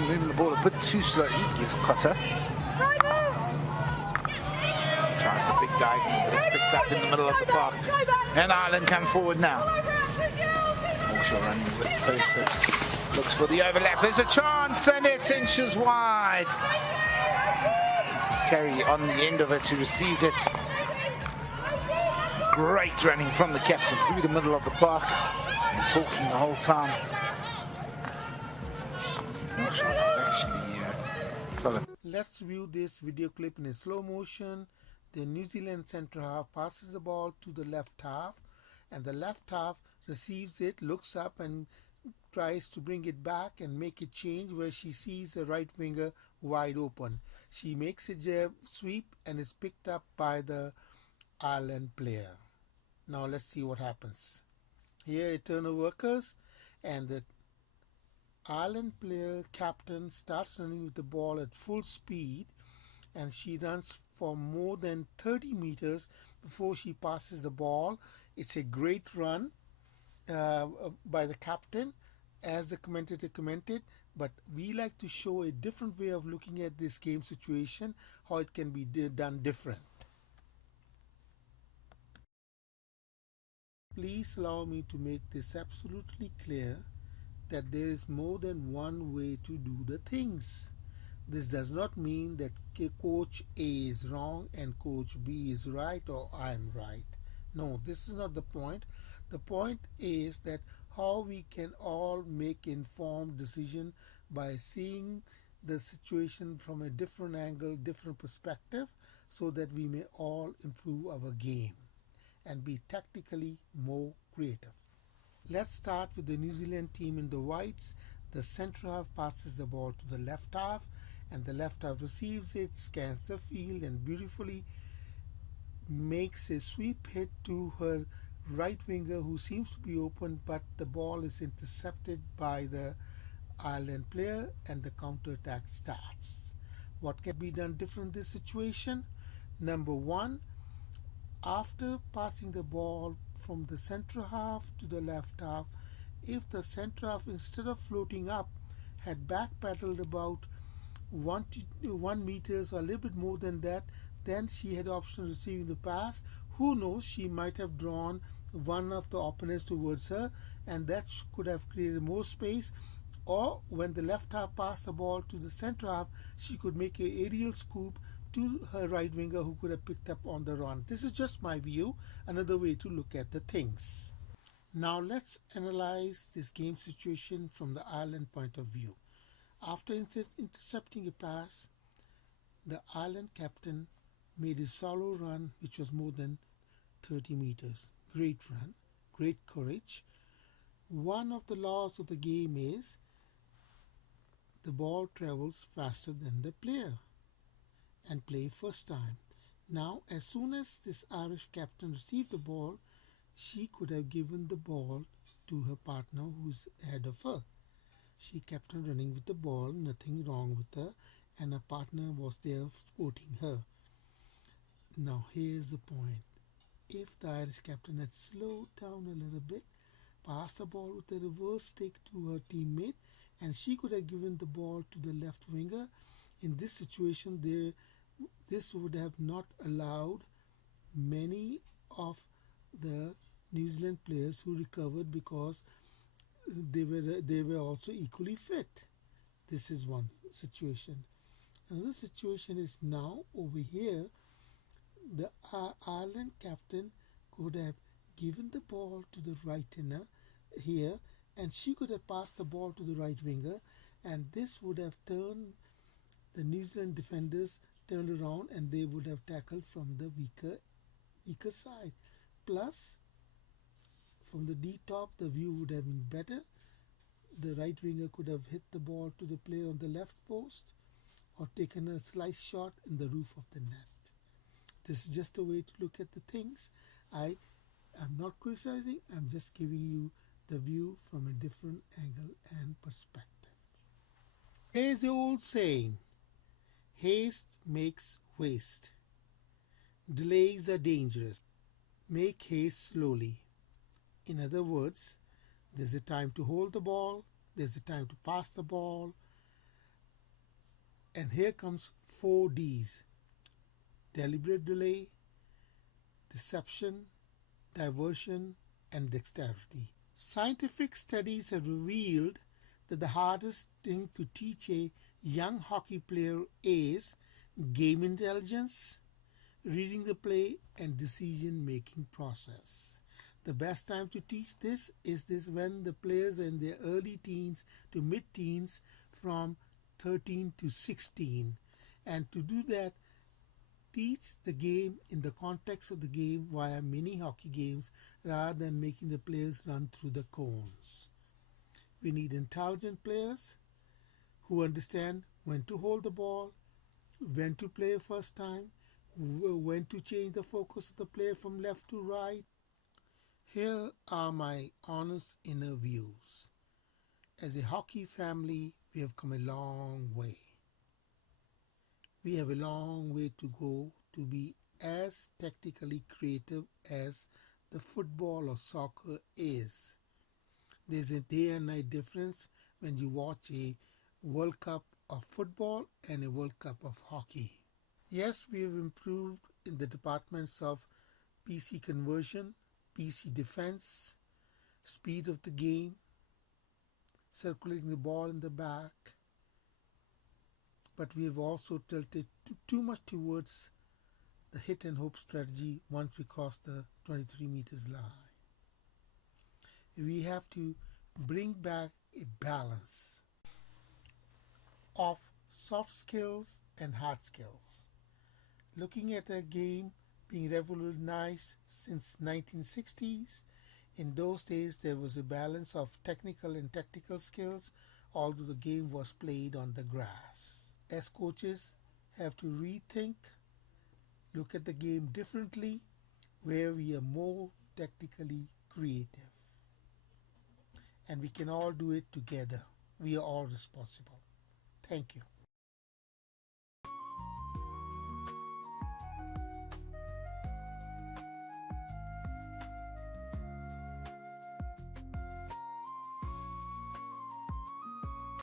and moving the ball a bit too slowly. Gives Cotter. Tries the big diagonal, but it's picked up in the middle of the park. And Ireland come forward now. Forshaw running with purpose. Looks for the overlap. There's a chance, and it's inches wide. Carry on the end of it who received it. Great running from the captain through the middle of the park and talking the whole time. Let's view this video clip in a slow motion. The New Zealand centre half passes the ball to the left half, and the left half receives it, looks up and tries to bring it back and make a change where she sees the right winger wide open. She makes a jab sweep and is picked up by the Ireland player. Now let's see what happens. Here a turnover occurs, and the Ireland player captain starts running with the ball at full speed, and she runs for more than 30 meters before she passes the ball. It's a great run by the captain, as the commentator commented, but we like to show a different way of looking at this game situation, how it can be done different. Please allow me to make this absolutely clear that there is more than one way to do the things. This does not mean that coach A is wrong and coach B is right or I am right. No, this is not the point. The point is that how we can all make informed decision by seeing the situation from a different angle, different perspective, so that we may all improve our game and be tactically more creative. Let's start with the New Zealand team in the whites. The centre half passes the ball to the left half, and the left half receives it, scans the field, and beautifully makes a sweep hit to her right winger, who seems to be open, but the ball is intercepted by the Ireland player and the counter-attack starts. What can be done different in this situation? Number one, after passing the ball from the centre half to the left half, if the centre half, instead of floating up, had backpedaled about 1 meters or a little bit more than that, then she had option of receiving the pass. Who knows, she might have drawn one of the opponents towards her, and that could have created more space. Or when the left half passed the ball to the centre half, she could make an aerial scoop to her right winger, who could have picked up on the run. This is just my view, another way to look at the things. Now let's analyze this game situation from the Ireland point of view. After intercepting a pass, the Ireland captain made a solo run which was more than 30 meters. Great run, great courage. One of the laws of the game is the ball travels faster than the player and play first time. Now, as soon as this Irish captain received the ball, she could have given the ball to her partner who's ahead of her. She kept on running with the ball, nothing wrong with her, and her partner was there supporting her. Now, here's the point. If the Irish captain had slowed down a little bit, passed the ball with a reverse stick to her teammate, and she could have given the ball to the left winger, in this situation, this would have not allowed many of the New Zealand players who recovered, because they were also equally fit. This is one situation. Another situation is now over here. The Ireland captain could have given the ball to the right winger here, and she could have passed the ball to the right winger, and this would have turned the New Zealand defenders turned around, and they would have tackled from the weaker side. Plus, from the D-top, the view would have been better. The right winger could have hit the ball to the player on the left post, or taken a slice shot in the roof of the net. This is just a way to look at the things. I am not criticizing, I'm just giving you the view from a different angle and perspective. Here's the old saying, haste makes waste. Delays are dangerous. Make haste slowly. In other words, there's a time to hold the ball, there's a time to pass the ball, And here comes 4Ds: deliberate delay, deception, diversion, and dexterity. Scientific studies have revealed that the hardest thing to teach a young hockey player is game intelligence, reading the play, and decision-making process. The best time to teach this is when the players are in their early teens to mid-teens, from 13 to 16. And to do that, teach the game in the context of the game via mini hockey games rather than making the players run through the cones. We need intelligent players who understand when to hold the ball, when to play first time, when to change the focus of the play from left to right. Here are my honest inner views. As a hockey family, we have come a long way. We have a long way to go to be as tactically creative as the football or soccer is. There's a day and night difference when you watch a World Cup of football and a World Cup of hockey. Yes, we have improved in the departments of PC conversion, PC defense, speed of the game, circulating the ball in the back, but we have also tilted too much towards the hit and hope strategy once we cross the 23 meters line. We have to bring back a balance of soft skills and hard skills. Looking at a game being revolutionized since 1960s, in those days there was a balance of technical and tactical skills, although the game was played on the grass. As coaches have to rethink, look at the game differently, where we are more tactically creative. And we can all do it together. We are all responsible. Thank you.